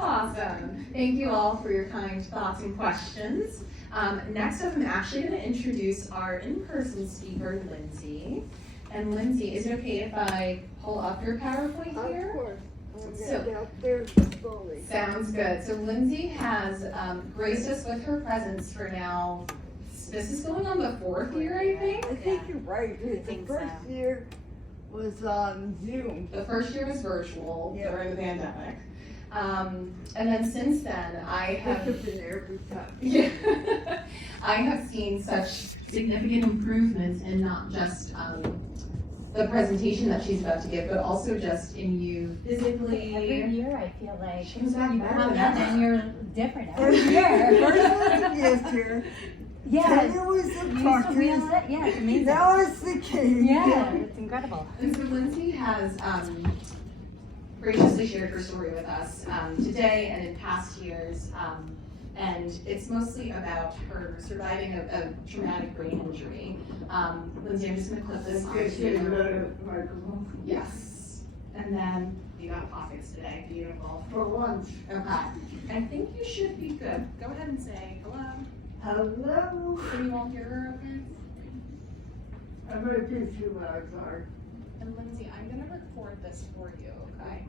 Awesome. Thank you all for your kind thoughts and questions. Next up, I'm actually going to introduce our in-person speaker, Lindsay. And Lindsay, is it okay if I pull up your PowerPoint here? Of course. So- Get out there slowly. Sounds good. So Lindsay has graced us with her presence for now. This is going on the 4th year, I think. I think you're right. The think first so. year was on Zoom. The first year was virtual Yeah. during the pandemic. And then since then, I This have has been every time. Yeah. I have seen such significant improvements in not just the presentation that she's about to give, but also just in you Every physically. year I feel like She comes back you better come in than ever. and you're different every First year. was the gift year. Yeah. Then it was the You used to proctors. realize, yeah, it's amazing. Now it's the cake. Yeah, it's incredible. And so Lindsay has graciously shared her story with us today and in past years. And it's mostly about her surviving a traumatic brain injury. Lindsay, I'm just gonna clip this onto. Yes. And then you got pockets today. Beautiful. For once. Okay. I think you should be good. Go ahead and say hello. Hello. Can you all hear her okay? I might be too loud, sorry. And Lindsay, I'm gonna record this for you, okay?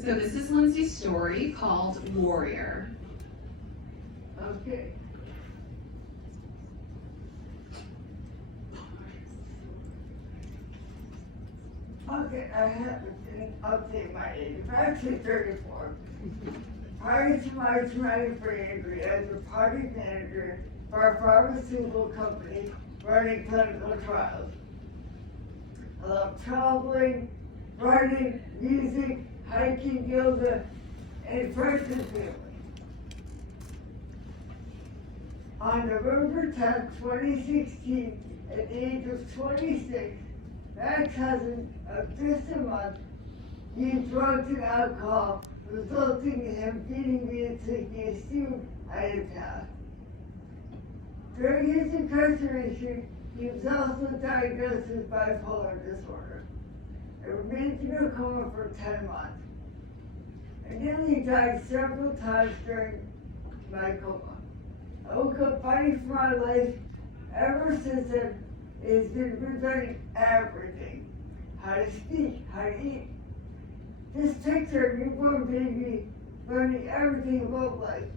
So this is Lindsay's story called Warrior. Okay. Okay, I haven't update my age. I'm actually 34. Prior to my traumatic brain injury, I was a project manager for a pharmaceutical company running clinical trials. I love traveling, writing, music, hiking, yoga, and friends and family. On November 10, 2016, at the age of 26, my cousin of just a month used drugs and alcohol, resulting in him beating me and taking a student out of town. During his incarceration, he was also diagnosed with bipolar disorder. I remained in a coma for 10 months. I nearly died several times during my coma. I woke up fighting for my life. Ever since then, it's been relearning everything. How to speak, how to eat. This picture of newborn baby learning everything about life.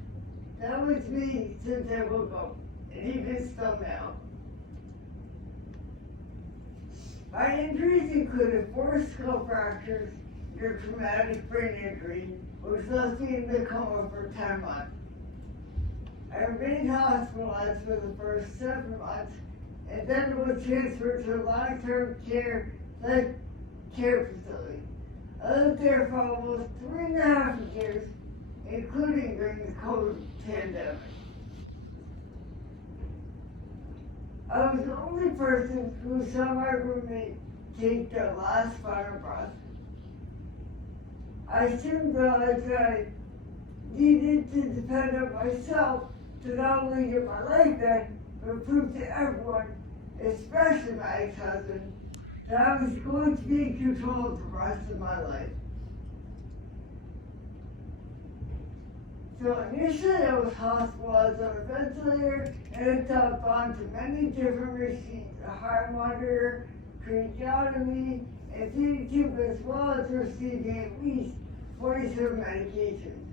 That was me since I woke up, and even still now. My injuries included 4 skull fractures and a traumatic brain injury, which left me in the coma for 10 months. I remained hospitalized for the first 7 months, and then was transferred to a long-term care facility. I lived there for almost 3.5 years, including during the COVID pandemic. I was the only person who saw my roommate take their last final breath. I soon realized that I needed to depend on myself to not only get my life back, but prove to everyone, especially my ex-husband, that I was going to be in control of the rest of my life. So initially I was hospitalized on a ventilator and hooked up onto many different machines, a heart monitor, tracheotomy, and feeding tube, as well as receiving at least 47 medications.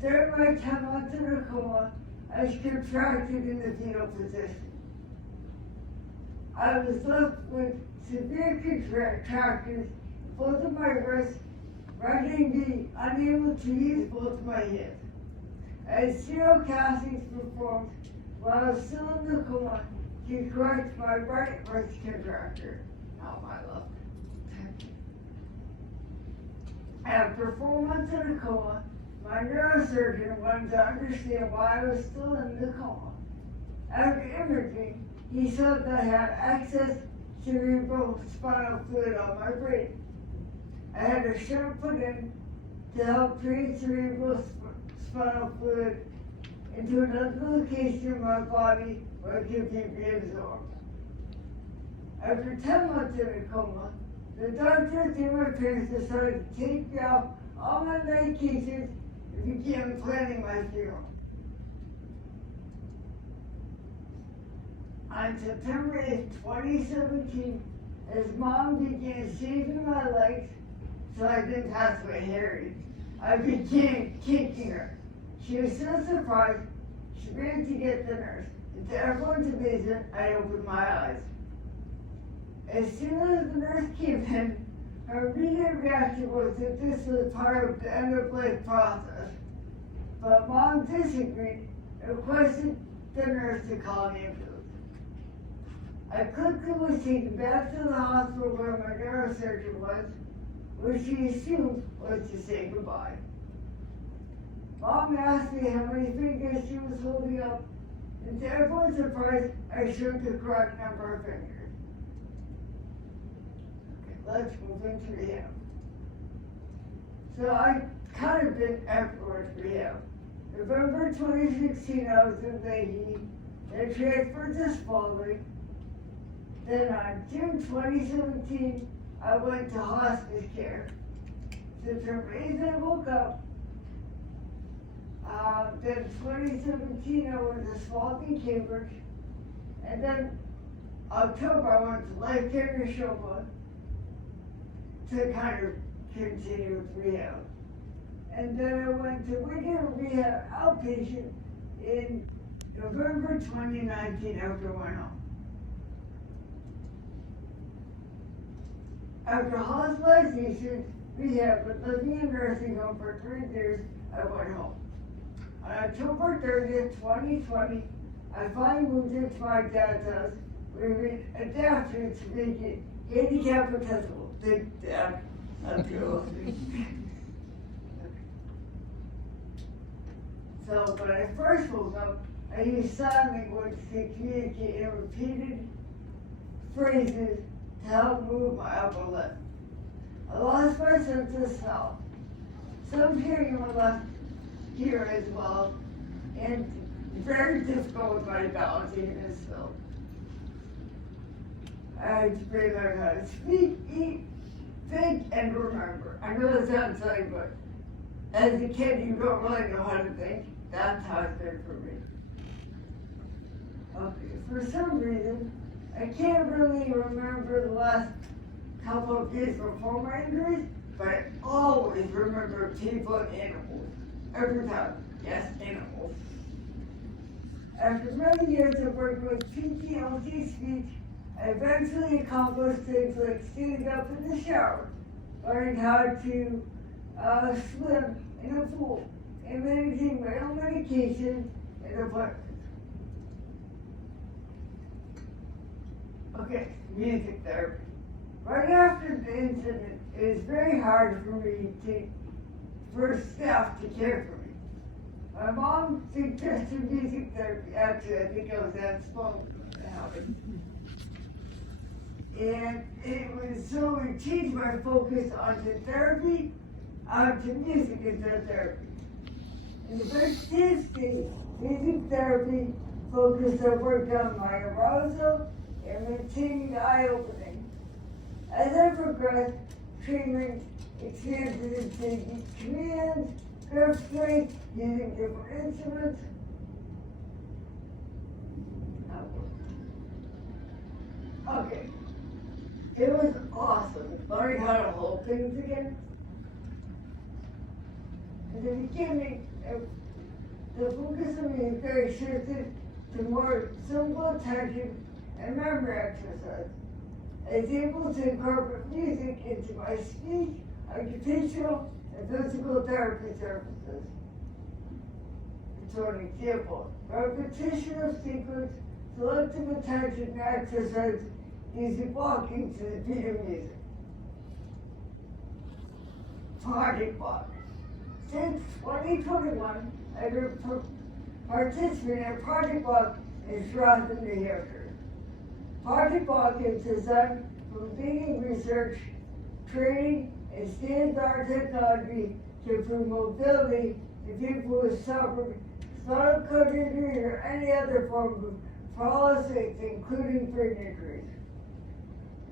During my 10 months in a coma, I was contracted in the fetal position. I was left with severe contractures in both of my wrists, rendering me unable to use both of my hands. I had 0 castings performed while I was still in the coma to correct my right wrist contracture, not my left. After 4 months in a coma, my neurosurgeon wanted to understand why I was still in the coma. After imaging, he saw that I had excess cerebral spinal fluid on my brain. I had a shunt put in to help treat cerebral spinal fluid into another location in my body where it can be reabsorbed. After 10 months in a coma, the doctors and my parents decided to take me off all my medications and began planning my funeral. On September 8th, 2017, as Mom began shaving my legs so I didn't pass away hairy, I began kicking her. She was so surprised, she ran to get the nurse. And to everyone's amazement, I opened my eyes. As soon as the nurse came in, her immediate reaction was that this was part of the end-of-life process. But Mom disagreed and requested the nurse to call an ambulance. I quickly was taken back to the hospital where my neurosurgeon was, which she assumed was to say goodbye. Mom asked me how many fingers she was holding up, and to everyone's surprise, I showed the correct number of fingers. Okay, let's move into rehab. So I kind of been everywhere at rehab. November 2016, I was in Leahy, then transferred to Spalding. Then on June 2017, I went to hospice care. September 8th, I woke up. Then 2017, I went to Spalding, Cambridge. And then October, I went to Life Care Neshoba to kind of continue with rehab. And then I went to regular rehab outpatient in November 2019 after I went home. After hospitalization, rehab, and living in a nursing home for 3 years, I went home. On October 30th, 2020, I finally moved into my dad's house. We made adapted to make it handicap accessible. Big dad, not too So when I first woke up, I used sign language to communicate in repeated phrases to help move my upper lip. I lost my sense of smell. Some hearing in my left ear as well, and very difficult with my balancing as well. I had to learn how to speak, eat, think, and remember. I know that sounds silly, but as a kid, you don't really know how to think. That's how it's been for me. Okay, for some reason, I can't really remember the last couple of days before my injuries, but I always remember people and animals. Every time. Yes, animals. After many years of working with PTLD speech, I eventually accomplished things like standing up in the shower, learning how to swim in a pool, and managing my own medication and appointments. Okay, music therapy. Right after the incident, it was very hard for staff to care for me. My mom suggested music therapy. Actually, I think I was at school when it happened. And it was so it changed my focus onto therapy, onto music instead of therapy. In the first instance, music therapy focused on work on my arousal and maintaining eye opening. As I progressed, treatment expanded into commands, grip strength, using different instruments. Okay. It was awesome learning how to hold things again. In the beginning, the focus of me very shifted to more simple attention and memory exercise. I was able to incorporate music into my speech, occupational, and physical therapy services. So an example, repetition of sequence, selective attention and exercise using walking to the beat of music. Project Walk. Since 2021, I've been participating in Project Walk in Stratford, New Hampshire. Project Walk is designed for leading research, training, and state-of-the-art technology to improve mobility to people who suffered spinal cord injury or any other form of paralysis, including brain injuries.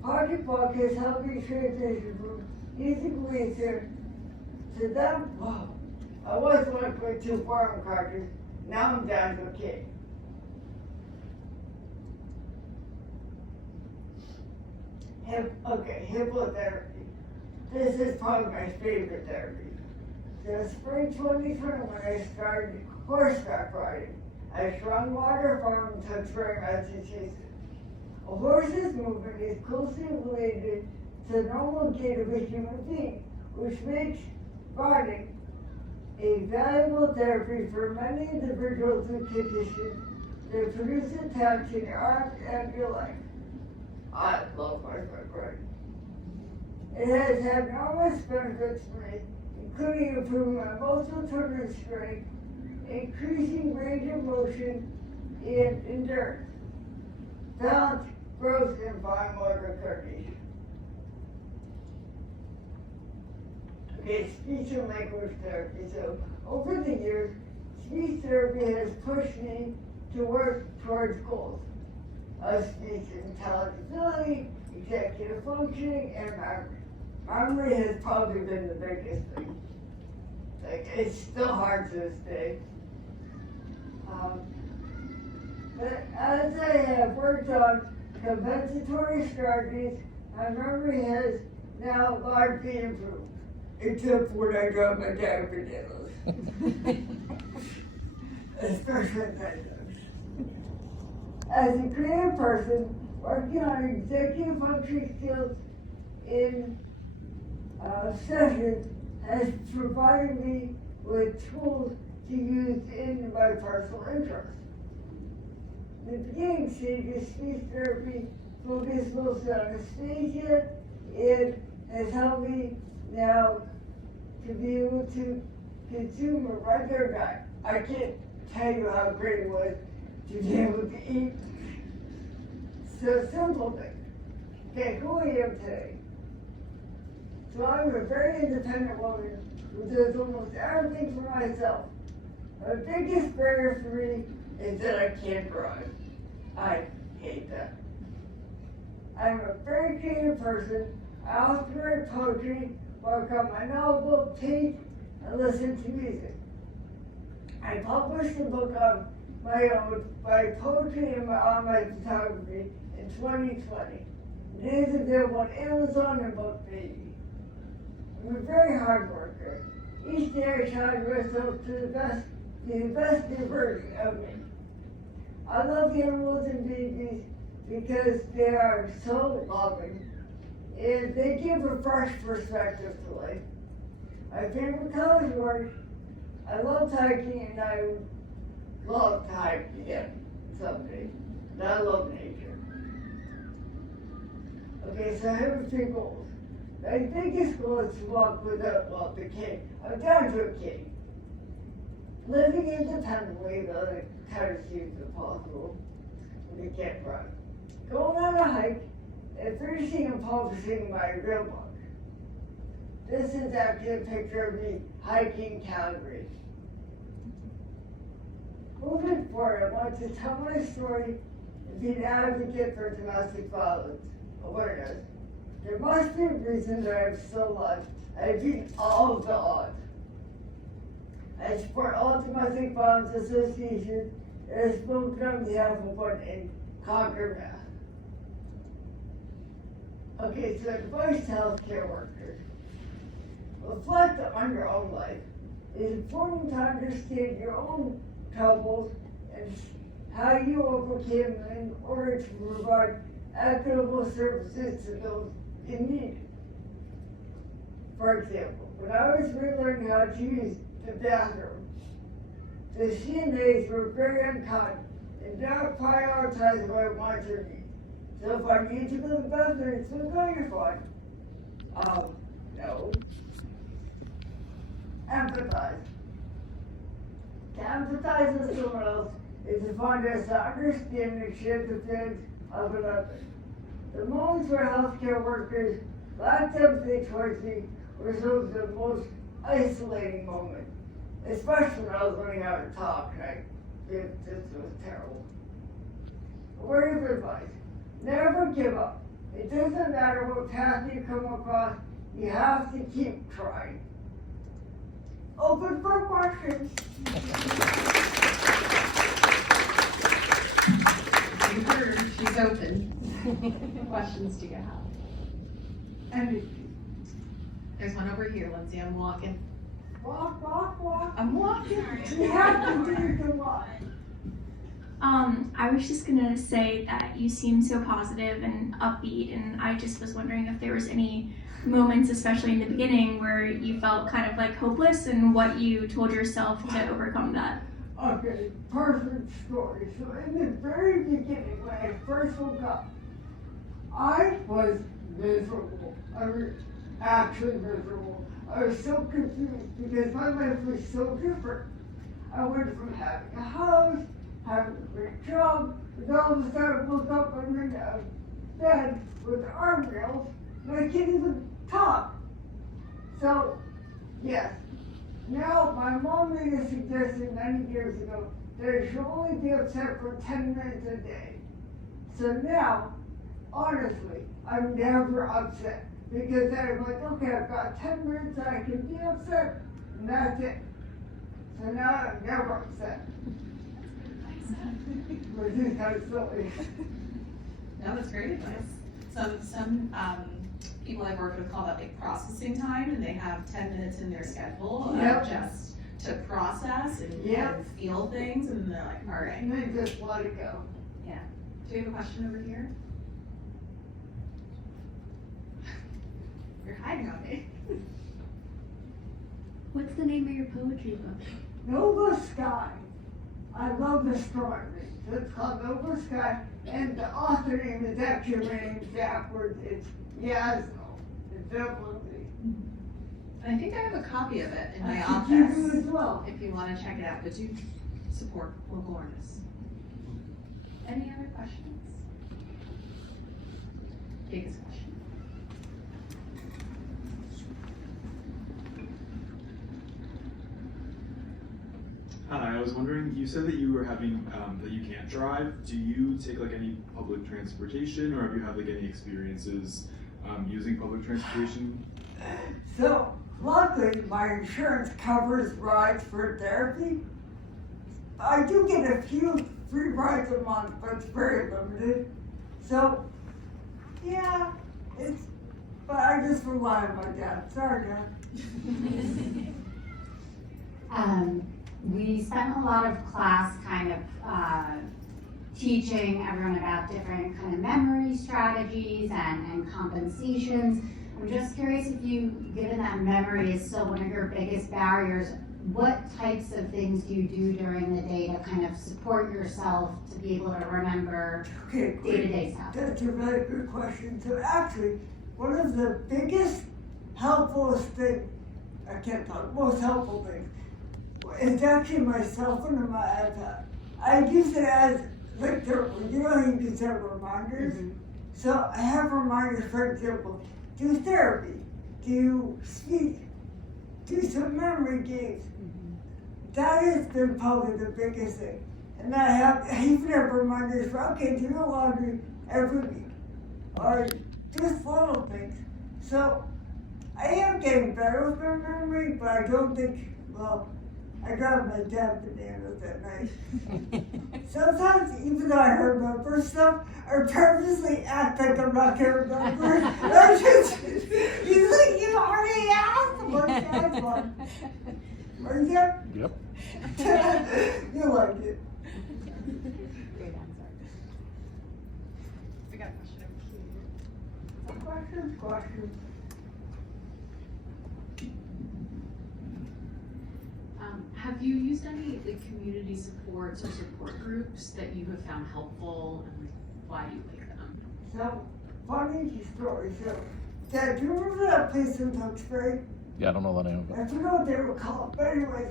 Pocketbook has helped me transition from using wheelchair to them. Whoa, I was 1.2 farm crutches, now I'm down to a kid. Hippotherapy. This is probably my favorite therapy. So spring 2021, I started horseback riding at Shrunwater Farm in Tewksbury, Massachusetts. A horse's movement is closely related to the normal gait of a human being, which makes riding a valuable therapy for many individuals with conditions that produce attacks in your arms and your legs. I love horseback riding. It has had enormous benefits for me, including improving my muscle tone and strength, increasing range of motion and endurance, balance, growth, and fine motor coordination. Okay, speech and language therapy. So over the years, speech therapy has pushed me to work towards goals of speech intelligibility, executive functioning, and memory. Memory has probably been the biggest thing. Like, it's still hard to this day. But as I have worked on compensatory strategies, my memory has now largely improved. Except when I drop my dad potatoes. Especially potatoes. As a creative person, working on executive functioning skills in sessions has provided me with tools to use in my personal interests. The beginning stage of speech therapy focused mostly on anesthesia. It has helped me now to be able to consume a regular diet. I can't tell you how great it was to be able to eat so simple things. Okay, who I am today. So I'm a very independent woman who does almost everything for myself. The biggest barrier for me is that I can't drive. I hate that. I'm a very creative person. I often write poetry, work on my novel, paint, and listen to music. I published a book on my own by poetry and on my photography in 2020. It is available on Amazon and BookBaby. I'm a very hard worker. Each day I challenge myself to be the best new version of me. I love animals and babies because they are so loving and they give a fresh perspective to life. My favorite color is orange. I love hiking and I would love to hike again someday. And I love nature. Okay, so I have a few goals. My biggest goal is to walk without the cane. I'm down to a cane. Living independently, though, it kind of seems impossible when you can't run. Going on a hike and finishing and publishing my real book. This is actually a picture of me hiking Calgary. Moving forward, I want to tell my story and be an advocate for domestic violence awareness. There must be a reason that I'm still alive. I beat all of the odds. I support all domestic violence associations and have spoken on behalf of one in Concord, Mass. Okay, so advice to healthcare workers. Reflect on your own life. It is important to understand your own troubles and how you overcame them in order to provide equitable services to those in need. For example, when I was relearning how to use the bathroom, the CNAs were very unkind and not prioritize what I wanted to read. So if I need to go to the bathroom, it's going to fine. No. Empathize. To empathize with someone else is to find us to understand and share the feelings of another. The moments where healthcare workers lacked empathy towards me were some of the most isolating moments. especially when I was learning how to talk. This was terrible. Word of advice, never give up. It doesn't matter what path you come across, you have to keep trying. Open for questions. You heard, she's open. What questions do you have? And There's one over here, Lindsay, I'm walking. walk, walk, walk. I'm walking. You have to do the walk. I was just gonna say that you seem so positive and upbeat, and I just was wondering if there was any moments, especially in the beginning, where you felt kind of like hopeless, and what you told yourself to overcome that. Okay, perfect story. So in the very beginning, when I first woke up, I was miserable. I was actually miserable. I was so confused because my life was so different. I went from having a house, having a great job, and all of a sudden I woke up and in a bed with arm rails, and I can't even talk. So, yes. Now, my mom made a suggestion many years ago that I should only be upset for 10 minutes a day. So now, honestly, I'm never upset because I'm like, okay, I've got 10 minutes that I can be upset, and that's it. So now I'm never upset. Which is kind of silly. No, that's great advice. Some people I've worked with call that like processing time, and they have 10 minutes in their schedule Yep. just to process and, Yep. and feel things, and they're like, all right. And then just let it go. Do we have a question over here? You're hiding on me. What's the name of your poetry book? Nova Sky. I love astronomy. So it's called Nova Sky, and the author name is actually my name backwards. It's Yasno. It's definitely. I think I have a copy of it in my I think you do office, as well. if you want to check it out, but do support local artists. Any other questions? Biggest question. Hi, I was wondering, you said that you were having, that you can't drive. Do you take like any public transportation, or have you had like any experiences using public transportation? So, luckily, my insurance covers rides for therapy. I do get a few free rides a month, but it's very limited. So, yeah, but I just rely on my dad. Sorry, Dad. We spent a lot of class kind of teaching everyone about different kind of memory strategies and compensations. I'm just curious if you, given that memory is still one of your biggest barriers, what types of things do you do during the day to kind of support yourself to be able to remember Okay, day-to-day stuff? that's a really good question. So actually, one of the biggest, helpfulest thing, I can't talk, most helpful things, is actually my cell phone and my iPad. I use it as, like, you know how you can set reminders? So I have reminders, for example, do therapy, do speak, do some memory games. That has been probably the biggest thing. And I even have reminders for, okay, do your laundry every week. Or just little things. So I am getting better with my memory, but I don't think, well, I drive my dad bananas at night. Sometimes, even though I remember stuff, I purposely act like I'm not gonna remember. I just, he's like, you already asked. I'm like, that's fun. Are you there? Yep. You like it. Great answer. We got a question over here. Questions? Have you used any like community supports or support groups that you have found helpful, and why do you like them? So, funny story. So, Dad, do you remember that place in Tewksbury? Yeah, I don't know the name of it. I forgot what they were called, but anyways,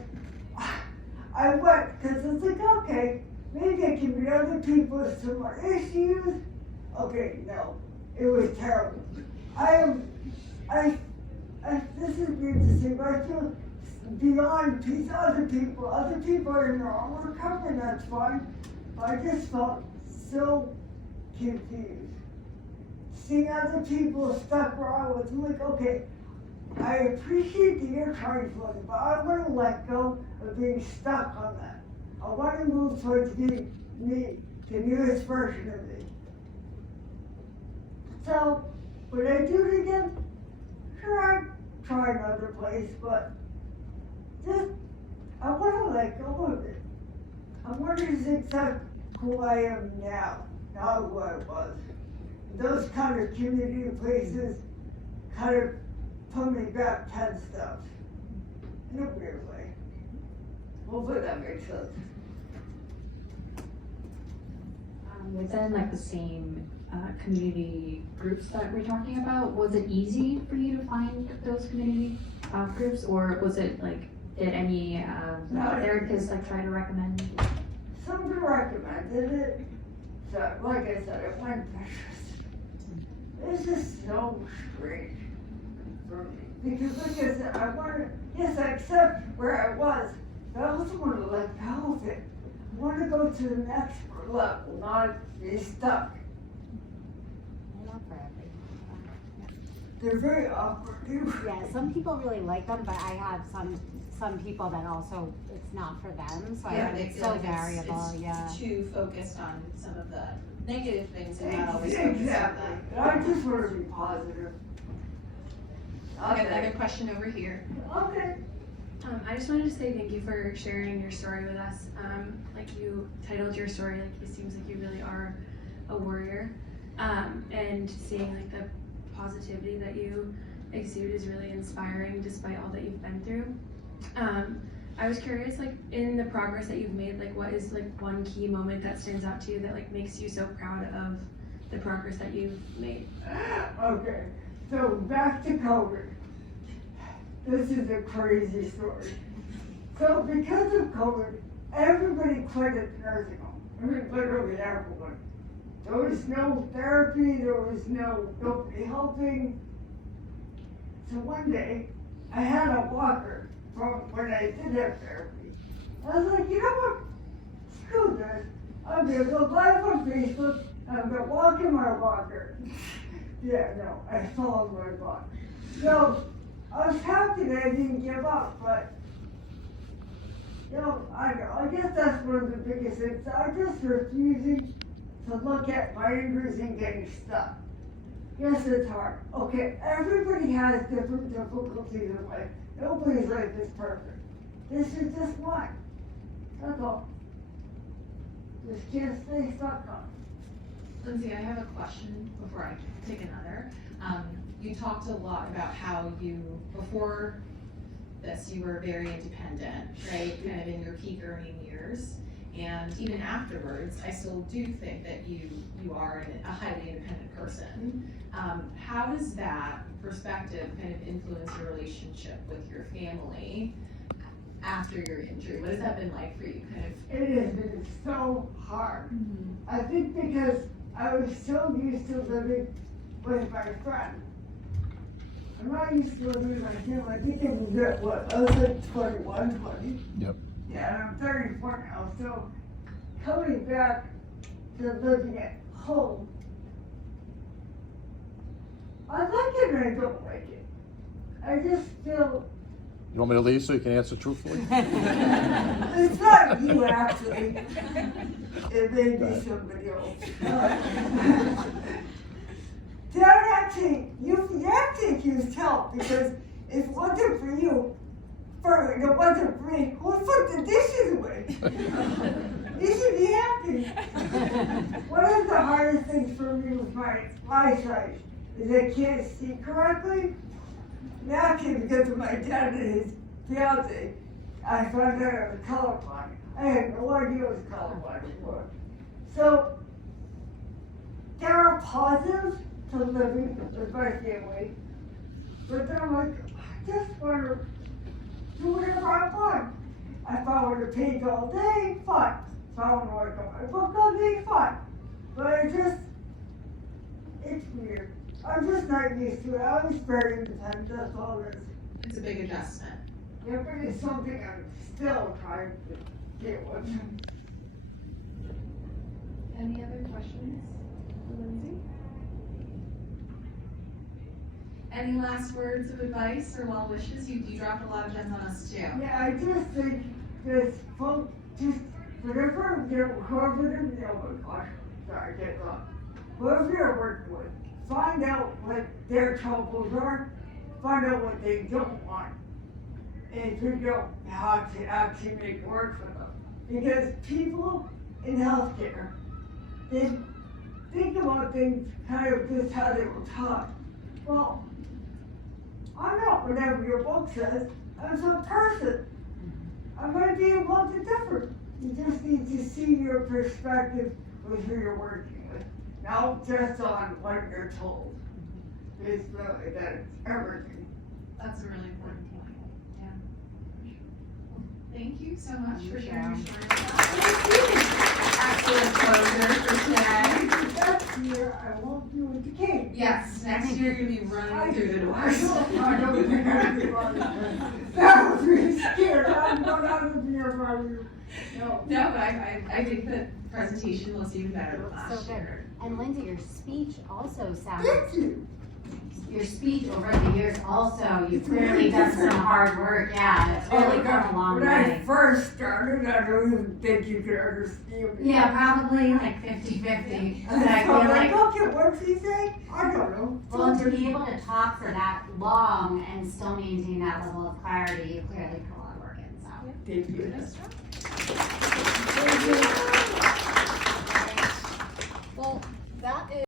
I went because it's like, okay, maybe I can meet other people with similar issues. Okay, no, it was terrible. This is weird to say, but I feel beyond these other people are in their own recovery, that's fine. But I just felt so confused. Seeing other people stuck where I was, I'm like, okay, I appreciate that you're trying to look, but I want to let go of being stuck on that. I want to move towards being me, the newest version of me. So, would I do it again? Sure, I'd try another place, but just, I want to let go of it. I want to just accept who I am now, not who I was. Those kind of community places kind of put me back 10 steps in a weird way. Hopefully that makes sense. Within like the same community groups that we're talking about, was it easy for you to find those community groups, or was it like, did any therapists like try to recommend? Somebody recommended it, so like I said, it went it's just so strange for me. Because like I said, I wanted, yes, I accept where I was, but I also want to let go of it. I want to go to the next level, not be stuck. Not for everyone. They're very awkward. Yeah, some people really like them, but I have some people that also, it's not for them, so Yeah, I they think it's feel so like variable, it's yeah. too focused on some of the negative things and not always focused on Exactly. that. I just want to be positive. I got another question over here. Okay. I just wanted to say thank you for sharing your story with us. Like you titled your story, like it seems like you really are a warrior. And seeing like the positivity that you exude is really inspiring despite all that you've been through. I was curious, like in the progress that you've made, like what is like one key moment that stands out to you that like makes you so proud of the progress that you've made? Okay, so back to COVID. This is a crazy story. So because of COVID, everybody quit at the nursing home. I mean, literally everyone. There was no therapy, there was nobody helping. So one day, I had a walker from when I did have therapy. I was like, you know what? Screw this. I'm gonna go live on Facebook, and I'm gonna walk in my walker. Yeah, no, I fell on my walk. So, I was happy that I didn't give up, but, you know, I guess that's one of the biggest things. I'm just refusing to look at my injuries and getting stuck. Yes, it's hard. Okay, everybody has different difficulties in life. Nobody's life is perfect. This is just one. That's all. Just can't stay stuck on it. Lindsay, I have a question before I take another. You talked a lot about how you, before this, you were very independent, right? Kind of in your peak earning years. And even afterwards, I still do think that you are a highly independent person. How does that perspective kind of influence your relationship with your family after your injury? What has that been like for you? Kind of. It has been so hard. I think because I was so used to living with my friend. I'm not used to living with my family. I think it was at what? I was like 21, 20. Yep. Yeah, and I'm 34 now, so coming back to living at home, I like it and I don't like it. I just feel, You want me to leave so you can answer truthfully? it's not you actually, it may be somebody else. Dad actually, you actually accused help because if it wasn't for you, it wasn't for me, who put the dishes away? You should be happy. One of the hardest things for me with my eyesight is I can't see correctly. Naturally, because of my dad and his fiance, I found out I was colorblind. I had no idea I was colorblind before. So, there are positives to living with my family, but then I'm like, I just want to do whatever I want. If I want to paint all day, fine. If I want to work on my book all day, fine. But it's weird. I'm just not used to it. I was very independent, that's all it is. It's a big adjustment. Yeah, but it's something I'm still trying to deal with. Any other questions for Lindsay? Any last words of advice or well wishes? You dropped a lot of gems on us too. Yeah, I just think this folks, just whatever, whoever, oh my gosh, sorry, get wrong. Whoever you're working with, find out what their troubles are, find out what they don't want, and figure out how to actually make it work for them. Because people in healthcare, they think about things kind of just how they were taught. Well, I'm not whatever your book says, I'm a person. I might be a bunch of different. You just need to see your perspective with who you're working with, not just on what you're told. It's really that it's everything. That's a really important point. Yeah. Thank you so much for sharing your story with us. Excellent closure for today. Next year, I won't do it again. Yes, next year you'll be running through the doors. I don't think I'd be running. That would be scary. I'm not out of here by you. No. No, but I think the presentation looks even better than So last good. year. And Lindsay, your speech also sounds, Thank you. Your speech over the years also, you've clearly done some hard work, yeah, it's really come a long When I way. first started, I don't even think you could understand me. Yeah, probably like 50-50, but I So feel I'm like, okay, what's he say? I don't know. well, to be able to talk for that long and still maintain that level of clarity, you clearly put a lot of work in, so. Thank you. Nice job. Thank you.